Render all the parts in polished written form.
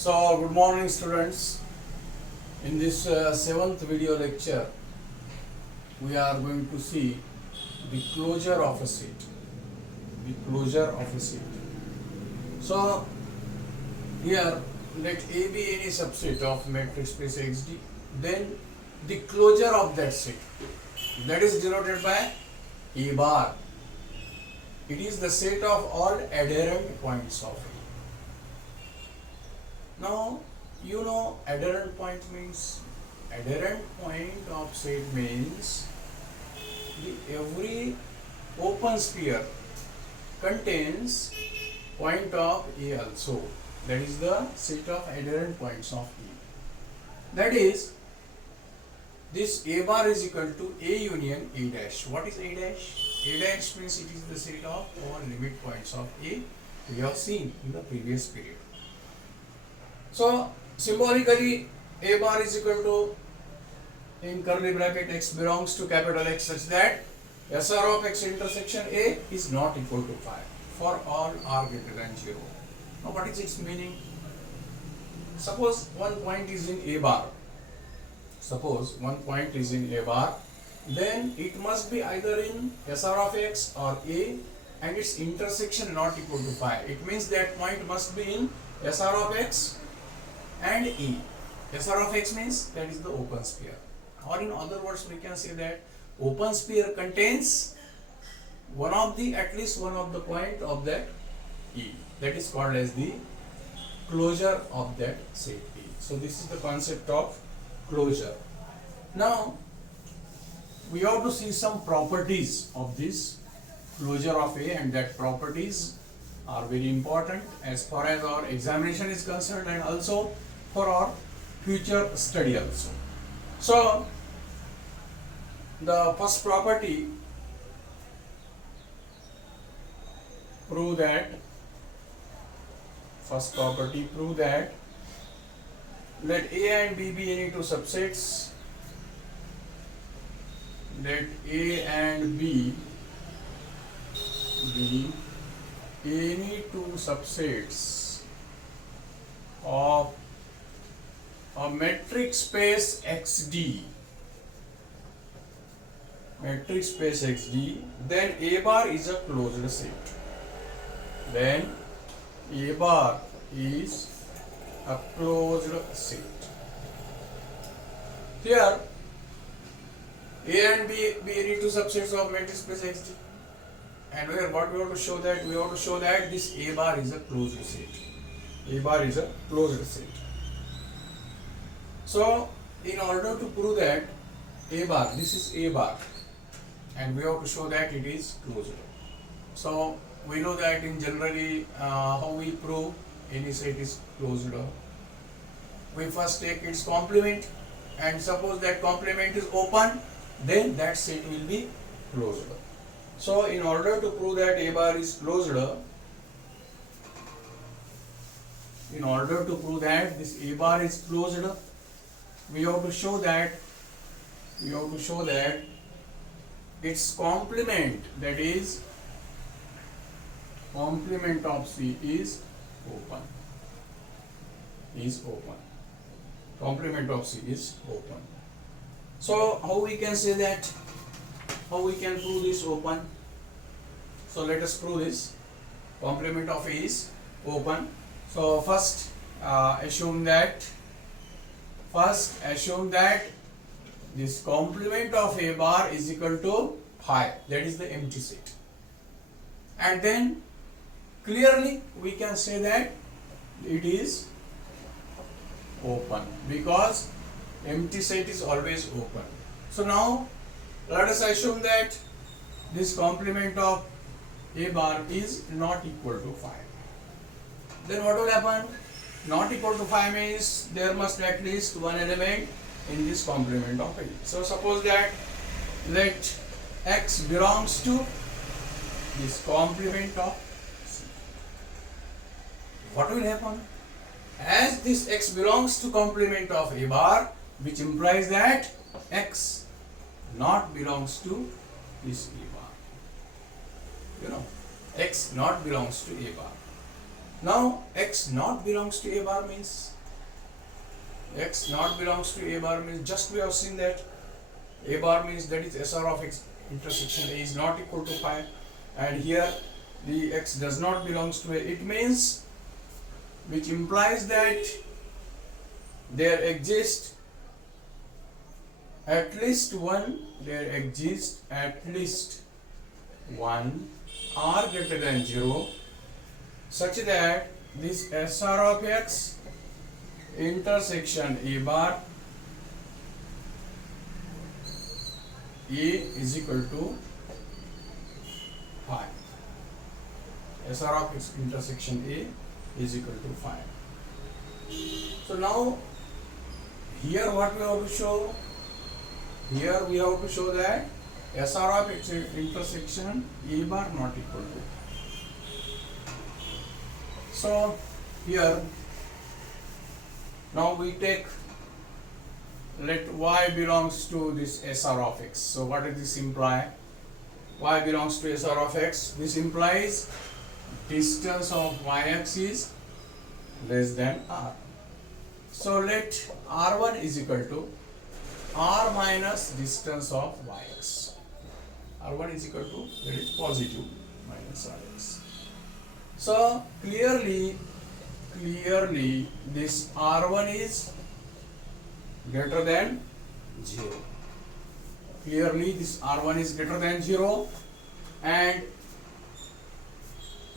So, good morning students. In this seventh video lecture, we are going to see the closure of a set. The closure of a set. So, here let A be any subset of matrix space XD, then the closure of that set, that is denoted by A bar. It is the set of all adherent points of A. Now, you know adherent point means, adherent point of set means every open sphere contains point of A also. That is the set of adherent points of A. That is, this A bar is equal to A union A dash. What is A dash? A dash means it is the set of all limit points of A we have seen in the previous period. So, symbolically, A bar is equal to, in curly bracket, x belongs to capital X such that SR of x intersection A is not equal to 5 for all r greater than 0. Now, what is its meaning? Suppose one point is in A bar. Suppose one point is in A bar, then it must be either in SR of x or A and its intersection not equal to 5. It means that point must be in SR of x and E. SR of x means that is the open sphere. Or in other words, we can say that open sphere contains at least one of the point of that E. That is called as the closure of that set E. So this is the concept of closure. Now, we have to see some properties of this closure of A, and that properties are very important as far as our examination is concerned and also for our future study also. So, the first property prove that let A and B be any two subsets, let A and B be any two subsets of a metric space XD, then A bar is a closed set. Then A bar is a closed set. Here, A and B be any two subsets of matrix space XD. And here, what we want to show that? We want to show that this A bar is a closed set. A bar is a closed set. So, in order to prove that A bar, this is A bar, and we have to show that it is closed. So, we know that in generally how we prove any set is closed. We first take its complement, and suppose that complement is open, then that set will be closed. So, in order to prove that A bar is closed, in order to prove that this A bar is closed, we have to show that its complement, that is complement of C is open. Complement of C is open. So how we can say that? How we can prove this open? So let us prove this. Complement of A is open. So first assume that this complement of A bar is equal to phi, that is the empty set. And then clearly we can say that it is open because empty set is always open. So now let us assume that this complement of A bar is not equal to phi. Then what will happen? Not equal to phi means there must be at least one element in this complement of A. So suppose that let x belongs to this complement of C. What will happen? As this x belongs to complement of A bar, which implies that x not belongs to this A bar. X not belongs to A bar. Now x not belongs to A bar means just we have seen that A bar means that is SR of x intersection A is not equal to phi, and here the x does not belongs to A. It means, which implies that there exists at least one r greater than 0 such that this SR of x intersection A bar A is equal to phi. SR of x intersection A is equal to phi. So now here what we have to show? Here we have to show that SR of x intersection A bar not equal to. So here now we take, let y belongs to this SR of x. So what does this imply? Y belongs to SR of x. This implies distance of y-axis is less than r. So let r1 is equal to r minus distance of y-axis. R1 is equal to, that is positive, minus rx. So clearly this r1 is greater than 0. Clearly this r1 is greater than 0, and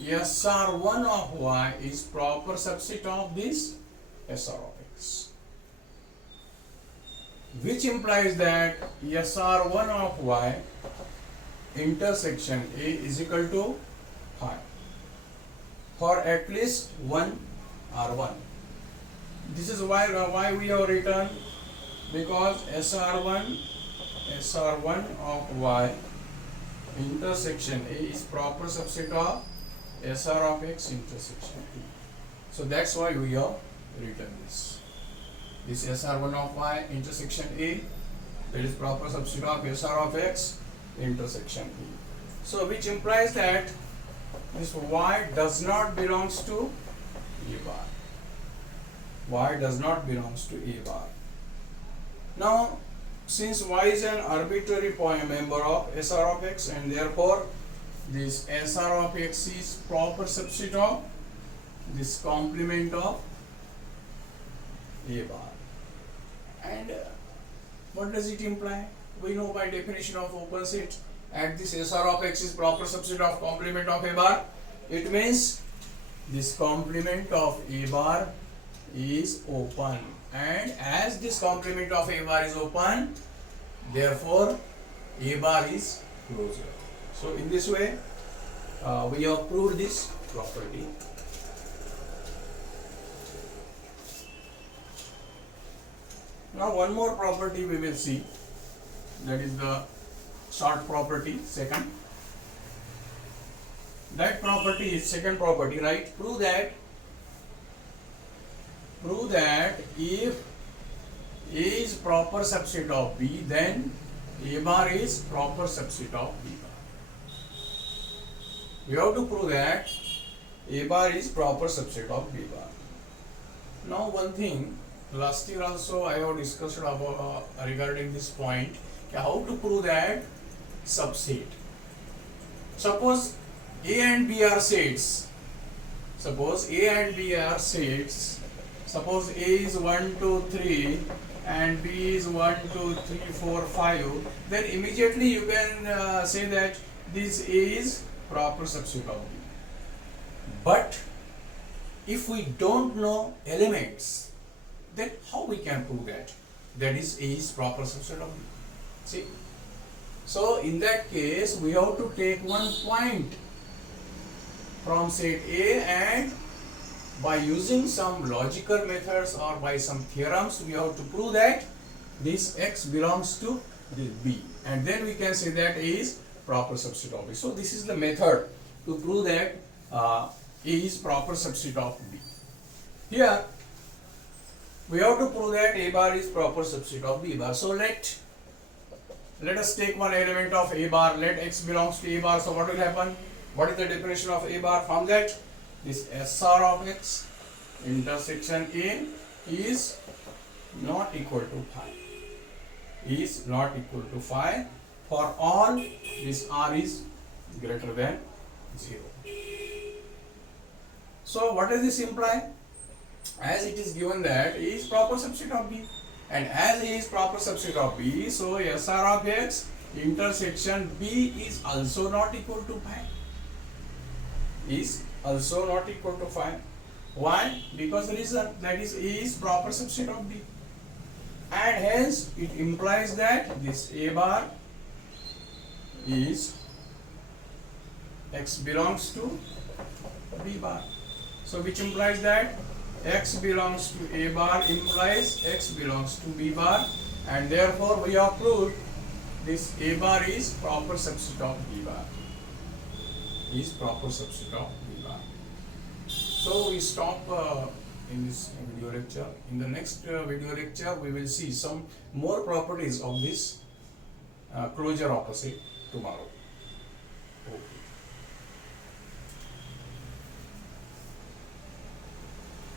SR1 of y is proper subset of this SR of x, which implies that SR1 of y intersection A is equal to phi for at least one R1. This is why we have written, because SR1 of y intersection A is proper subset of SR of x intersection A. So that's why we have written this. This SR1 of y intersection A, that is proper subset of SR of x intersection A. So which implies that this y does not belongs to A bar. Y does not belongs to A bar. Now, since y is an arbitrary member of SR of x, and therefore this SR of x is proper subset of this complement of A bar. And what does it imply? We know by definition of open set, at this SR of x is proper subset of complement of A bar. It means this complement of A bar is open, and as this complement of A bar is open, therefore A bar is closed. So in this way we have proved this property. Now one more property we will see, that is the short property, second. That property is second property, right? Prove that if A is proper subset of B, then A bar is proper subset of B bar. We have to prove that A bar is proper subset of B bar. Now one thing, last year also I have discussed about regarding this point, how to prove that subset. Suppose A and B are sets. Suppose A and B are sets. Suppose A is 1, 2, 3 and B is 1, 2, 3, 4, 5. Then immediately you can say that this A is proper subset of B. But if we don't know elements, then how we can prove that is A is proper subset of B? See? So in that case we have to take one point from set A, and by using some logical methods or by some theorems we have to prove that this x belongs to this B, and then we can say that A is proper subset of B. So this is the method to prove that A is proper subset of B. Here we have to prove that A bar is proper subset of B bar. So let us take one element of A bar. Let x belongs to A bar. So what will happen? What is the definition of A bar? From that this SR of X intersection A is not equal to phi. Is not equal to phi for all this R is greater than 0. So what does this imply? As it is given that A is proper subset of B, and as A is proper subset of B, so SR of X intersection B is also not equal to phi. Is also not equal to phi. Why? Because the reason that is A is proper subset of B, and hence it implies that this A bar is X belongs to B bar. So which implies that X belongs to A bar implies X belongs to B bar, and therefore we have proved this A bar is proper subset of B bar. Is proper subset of B bar. So we stop in this video lecture. In the next video lecture, we will see some more properties of this closure opposite tomorrow. Okay.